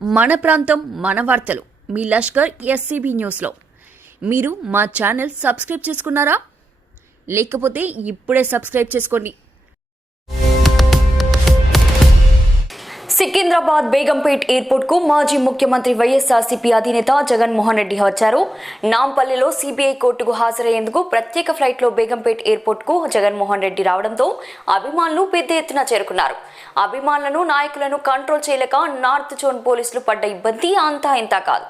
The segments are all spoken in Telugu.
మన ప్రాంతం మన వార్తలు మీ లష్కర్ ఎస్సీబీ న్యూస్లో మీరు మా ఛానల్ సబ్స్క్రైబ్ చేసుకున్నారా? లేకపోతే ఇప్పుడే సబ్స్క్రైబ్ చేసుకోండి. సికింద్రాబాద్ బేగంపేట్ ఎయిర్పోర్ట్ కు మాజీ ముఖ్యమంత్రి వైఎస్ఆర్సీపీ అధినేత జగన్మోహన్ రెడ్డి వచ్చారు. నాంపల్లిలో సిబిఐ కోర్టుకు హాజరయ్యేందుకు ప్రత్యేక ఫ్లైట్ లో బేగంపేట్ ఎయిర్పోర్ట్ కు జగన్మోహన్ రెడ్డి రావడంతో అభిమానులు పెద్ద ఎత్తున చేరుకున్నారు. అభిమానులను నాయకులను కంట్రోల్ చేయలేక నార్త్ జోన్ పోలీసులు పడ్డ ఇబ్బంది అంతా ఇంత కాదు.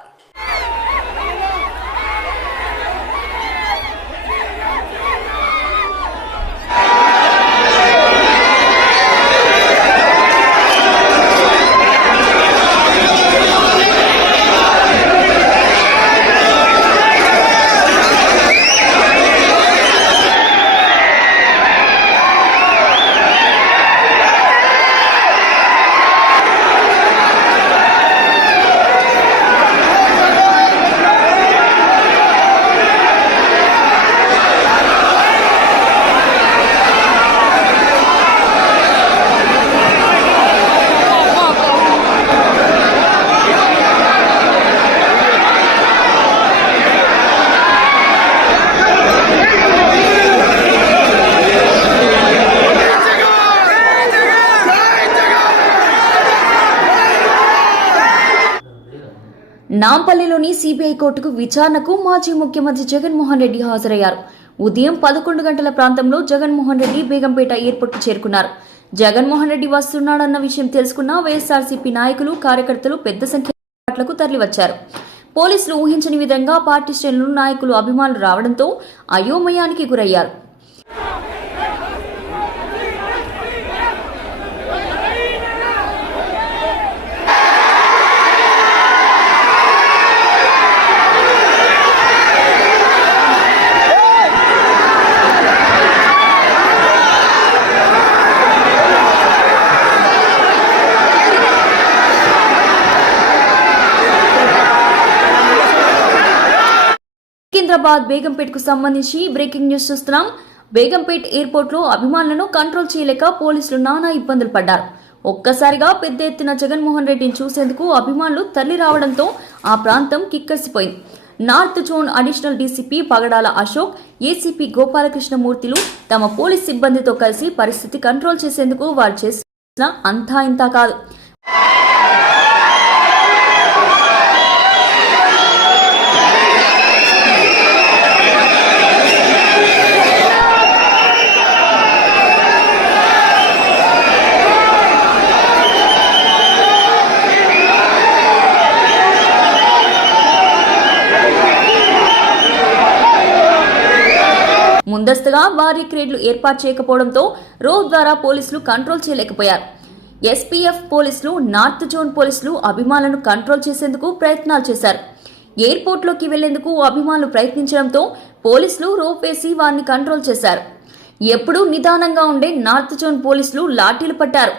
నాంపల్లిలోని సిబిఐ కోర్టుకు విచారణకు మాజీ ముఖ్యమంత్రి జగన్మోహన్ రెడ్డి హాజరయ్యారు. ఉదయం 11 గంటల ప్రాంతంలో జగన్మోహన్ రెడ్డి బేగంపేట ఎయిర్పోర్ట్ కు చేరుకున్నారు. జగన్మోహన్ రెడ్డి వస్తున్నాడన్న విషయం తెలుసుకున్న వైఎస్ఆర్సీపీ నాయకులు కార్యకర్తలు పెద్ద సంఖ్యలో తరలివచ్చారు. పోలీసులు ఊహించని విధంగా పార్టీ శ్రేణులు నాయకులు అభిమానులు రావడంతో అయోమయానికి గురయ్యారు. సికింద్రాబాద్ బేగంపేట్ కు సంబంధించి బ్రేకింగ్ న్యూస్ చూస్తున్నాం. బేగంపేట్ ఎయిర్పోర్ట్ లో అభిమానులను కంట్రోల్ చేయలేక పోలీసులు నానా ఇబ్బందులు పడ్డారు. ఒక్కసారిగా పెద్ద ఎత్తున జగన్మోహన్ రెడ్డిని చూసేందుకు అభిమానులు తరలి రావడంతో ఆ ప్రాంతం కిక్కర్సిపోయింది. నార్త్ జోన్ అడిషనల్ డీసీపీ పగడాల అశోక్, ఏసీపీ గోపాలకృష్ణమూర్తిలు తమ పోలీస్ సిబ్బందితో కలిసి పరిస్థితి కంట్రోల్ చేసేందుకు వారు చేసిన అంతా ఇంతా కాదు. ముందస్తుగా భారీ క్రేడ్లు ఏర్పాటు చేయకపోవడంతో రోడ్ ద్వారా పోలీసులు కంట్రోల్ చేయలేకపోయారు. ఎస్పీఎఫ్ పోలీసులు, నార్త్ జోన్ పోలీసులు అభిమానులను కంట్రోల్ చేసేందుకు ప్రయత్నాలు చేశారు. ఎయిర్పోర్ట్లోకి వెళ్లేందుకు అభిమానులు ప్రయత్నించడంతో పోలీసులు రోప్ వేసి వారిని కంట్రోల్ చేశారు. ఎప్పుడూ నిదానంగా ఉండే నార్త్ జోన్ పోలీసులు లాఠీలు పట్టారు.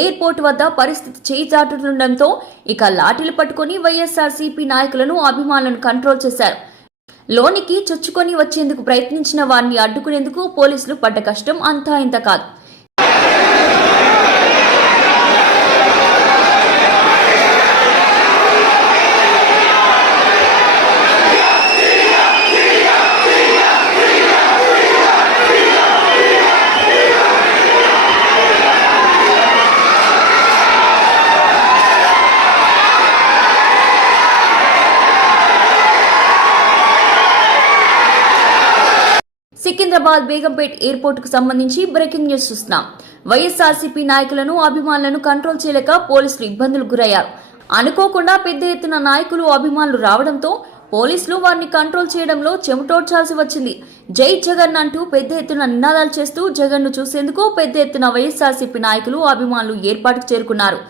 ఎయిర్పోర్ట్ వద్ద పరిస్థితి చేయి చాటుతుండటంతో ఇక లాఠీలు పట్టుకుని వైఎస్ఆర్సీపీ నాయకులను అభిమానులను కంట్రోల్ చేశారు. లోనికి చొచ్చుకొని వచ్చేందుకు ప్రయత్నించిన వారిని అడ్డుకునేందుకు పోలీసులు పడ్డ కష్టం అంతా ఇంత కాదు. సికింద్రాబాద్ బేగంపేట్ ఎయిర్పోర్ట్ కు సంబంధించి బ్రేకింగ్ న్యూస్ చూస్తున్నాం. వైఎస్ఆర్సీపీ నాయకులను అభిమానులను కంట్రోల్ చేయలేక పోలీసులు ఇబ్బందులకు గురయ్యారు. అనుకోకుండా పెద్ద ఎత్తున నాయకులు అభిమానులు రావడంతో పోలీసులు వారిని కంట్రోల్ చేయడంలో చెమటోడ్చాల్సి వచ్చింది. జై జగన్ అంటూ పెద్ద ఎత్తున నినాదాలు చేస్తూ జగన్ ను చూసేందుకు పెద్ద ఎత్తున వైఎస్ఆర్సీపీ నాయకులు అభిమానులు ఏర్పాటుకు చేరుకున్నారు.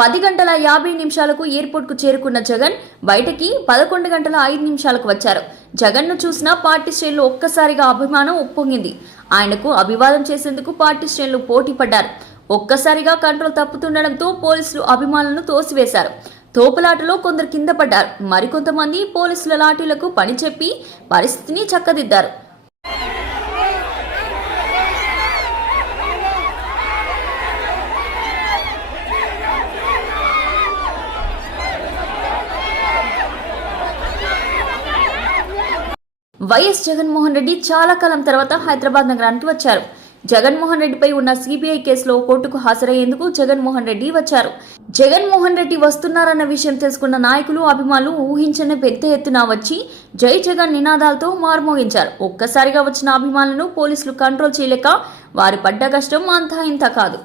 10:50 ఎయిర్పోర్ట్కు చేరుకున్న జగన్ బయటకి 11:05 వచ్చారు. జగన్ను చూసిన పార్టీ శ్రేణులు ఒక్కసారిగా అభిమానం ఉప్పొంగింది. ఆయనకు అభివాదం చేసేందుకు పార్టీ శ్రేణులు పోటీ పడ్డారు. ఒక్కసారిగా కంట్రోల్ తప్పుతుండడంతో పోలీసులు అభిమానులను తోసివేశారు. తోపులాటలో కొందరు కింద పడ్డారు. మరికొంతమంది పోలీసుల లాఠీలకు పని చెప్పి పరిస్థితిని చక్కదిద్దారు. వైఎస్ జగన్మోహన్ రెడ్డి చాలా కాలం తర్వాత హైదరాబాద్ నగరానికి వచ్చారు. జగన్మోహన్ రెడ్డిపై ఉన్న సిబిఐ కేసులో కోర్టుకు హాజరయ్యేందుకు జగన్మోహన్ రెడ్డి వచ్చారు. జగన్మోహన్ రెడ్డి వస్తున్నారన్న విషయం తెలుసుకున్న నాయకులు, అభిమానులు ఊహించని పెద్ద ఎత్తున వచ్చి జై జగన్ నినాదాలతో మార్మోగించారు. ఒక్కసారిగా వచ్చిన అభిమానులను పోలీసులు కంట్రోల్ చేయలేక వారి పడ్డ కష్టం అంతా ఇంత కాదు.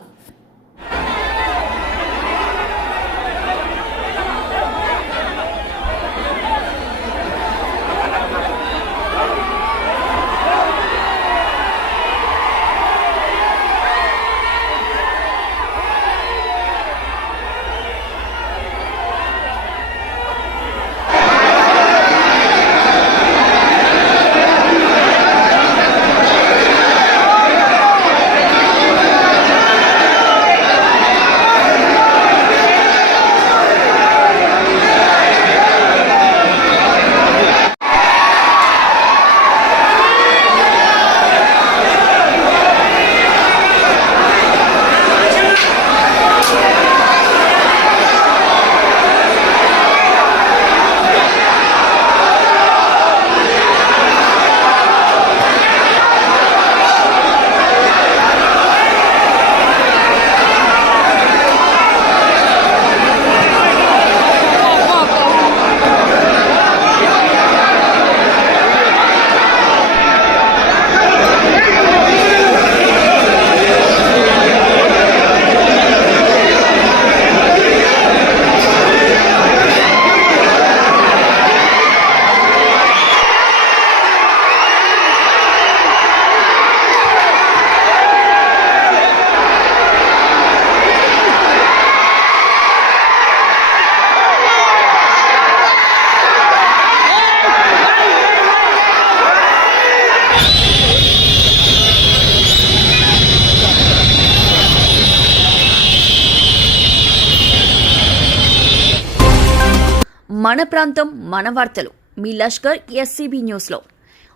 మన ప్రాంతం మన వార్తలు మీ లష్కర్ ఎస్సీబీ న్యూస్లో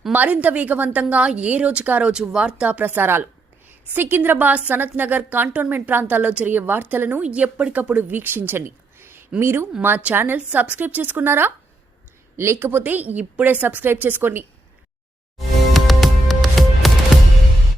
మరింత వేగవంతంగా ఏ రోజుకా రోజు వార్తా ప్రసారాలు. సికింద్రాబాద్, సనత్ నగర్, కంటోన్మెంట్ ప్రాంతాల్లో జరిగే వార్తలను ఎప్పటికప్పుడు వీక్షించండి. మీరు మా ఛానల్ సబ్స్క్రైబ్ చేసుకున్నారా? లేకపోతే ఇప్పుడే సబ్స్క్రైబ్ చేసుకోండి.